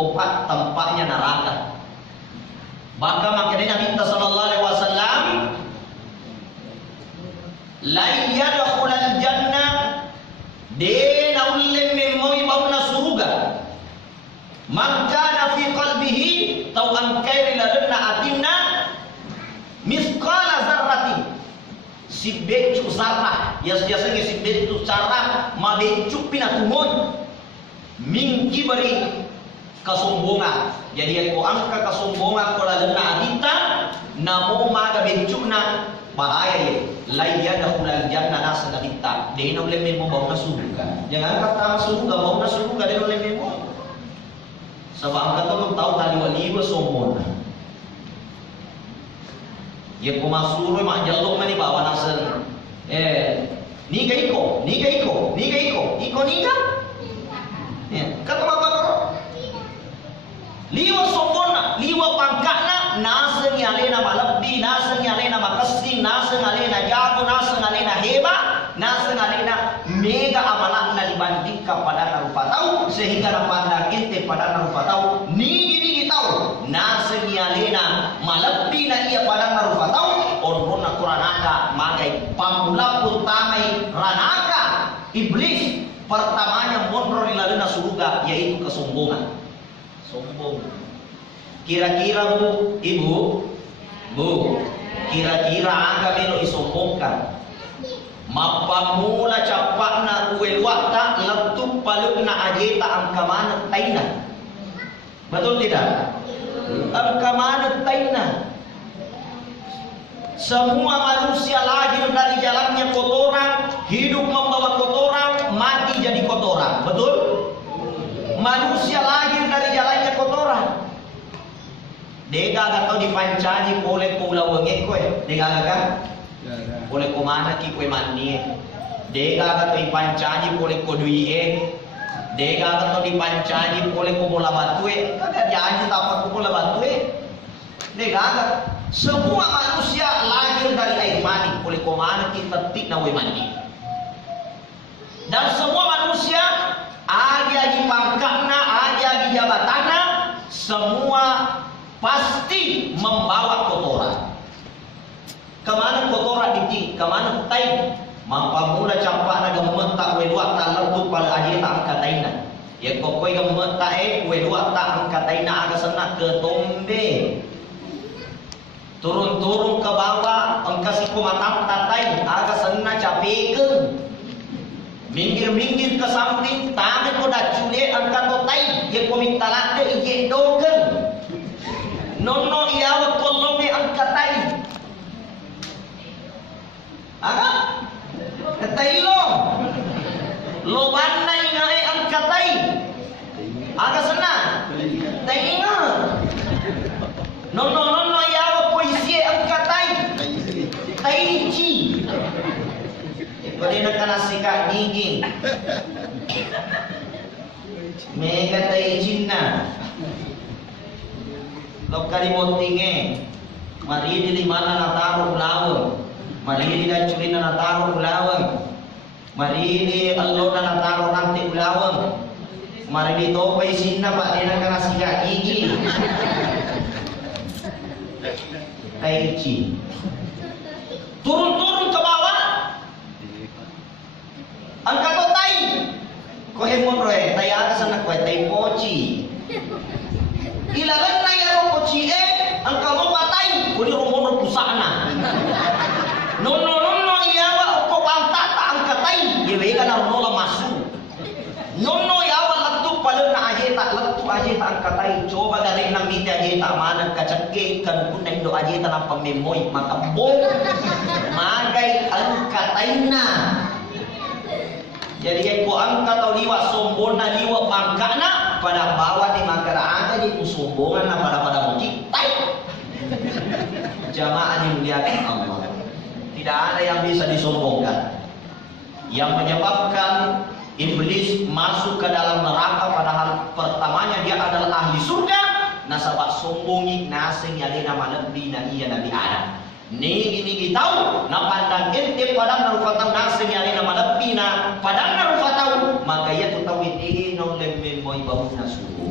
popat tempatnya neraka. Maka makanya Nabi sallallahu alaihi wasallam la yadkhulul jannah dena ulle memoi bauna surga man kana fi qalbihi tawan kairila lana atinna misqala zarrati si becu zarrah biasanya si becu zarrah ma becu pinatumon mingki bari kesombongan. Jadi aku angka kesombongan ko lana adita namo maga becu na bahaya ya. Layya dahulal jannah nasa kita. Dia nak boleh memang bawa surga. Jangan kata surga bawa surga dia boleh memang. Sebab angkat tu tahu kali wali sombong. Ya ko masuro mak jaluk mani bawa nasar. Ni iko. Iko ni kan? Ya, kata apa kau? Liwa sombong, liwa pangkatna, nasa ni alena malabdi, nasa ni alena makasing, nasa ni alena jago, nasa ni alena heba, nasa ni alena mega amalan na dibanding kepada narupa tahu sehingga napandang ente pada narupa tahu ni tahu nasa ni alena malabdi na ia pada narupa tahu orang na kuranaka magai pamula putamai ranaka iblis pertamanya monro nilalena surga yaitu kesombongan. Sombong. Kira-kira ibu, kira-kira agak melo isombongkan. Mapamula capakna uelwata letup palukna ajeta angkamana taina. Betul tidak? Angkamana taina. Semua manusia lahir dari jalannya kotoran, hidup membawa kotoran, mati jadi kotoran. Betul? Manusia lahir dari jalannya kotoran. Dega atau dipancani oleh pulau wengek kowe. Dega kan? Oleh komana ki kowe mani. Dega atau dipancani oleh kodui. Dega atau dipancani oleh komola batue. Kagak janji tapak komola batue. Dega semua manusia lahir dari air mani. Oleh komana kita tik na we mani. Dan semua manusia ada di pangkatna, ada di jabatanna, semua pasti membawa kotoran. Kemana kotoran ini? Kemana kutai? Mampamula campakna gementak wedua tak letup pada ajeta angkataina. Ya kokoi gementak wedua tak angkataina aga senak ke tombe. Turun-turun ke bawah, engkasi kumatam tatai aga senak capeken. Minggir-minggir ke samping, tangan ko dah cule angkat kotai, dia ko minta lade ije dogen. Nono iawa kolonge angkatai. Aga? Katai lo. Lobanna ingai angkatai. Aga sana. Tainga. Nono iawa puisi angkatai. Taichi. Boleh nak nasika giging. Mega taijinna. Lokali montinge. Mari di mana nataruh lawang. Mari di dacuri nataruh lawang. Mari di allo nataruh nanti lawang. Mari di topai sinna pak dia nak nasika giging. Taichi. Turun-turun ke bawah. Angkat kotai. Ko hemon roe, tay atas anak kowe tay poci. Ilagan na yaro poci angka mo patay, kuni rumon pusana. No iyawa ko pantata angkatay, yewe ka na rola masu. No yawa latu pala na ajeta, latu ajeta angkatay. Coba dari nang miti ajeta mana kacake kan kunay do ajeta ng pamemoy makambong. Magay angkatay na. Jadi ko angkat atau liwa sombong na liwa bangka na pada bawah di mangkara di kusombongan na pada muji tai. Jamaah dimuliakan Allah. Tidak ada yang bisa disombongkan. Yang menyebabkan iblis masuk ke dalam neraka padahal pertamanya dia adalah ahli surga. Nasabak sombongi nasing yalina malabdi na iya Nabi Adam. Nigi tahu na pandang ente padang narufatau nasing yalina malabdi na padang narufatau maka ia tutawid nong lemmemoy bau na suruh.